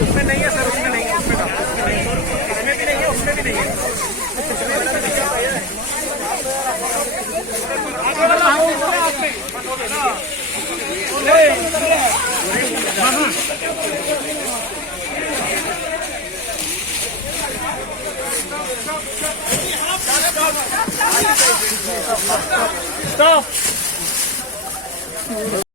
उसमें नहीं है सर, उसमें नहीं है, उसमें भी नहीं है, उसमें भी नहीं है। Stop.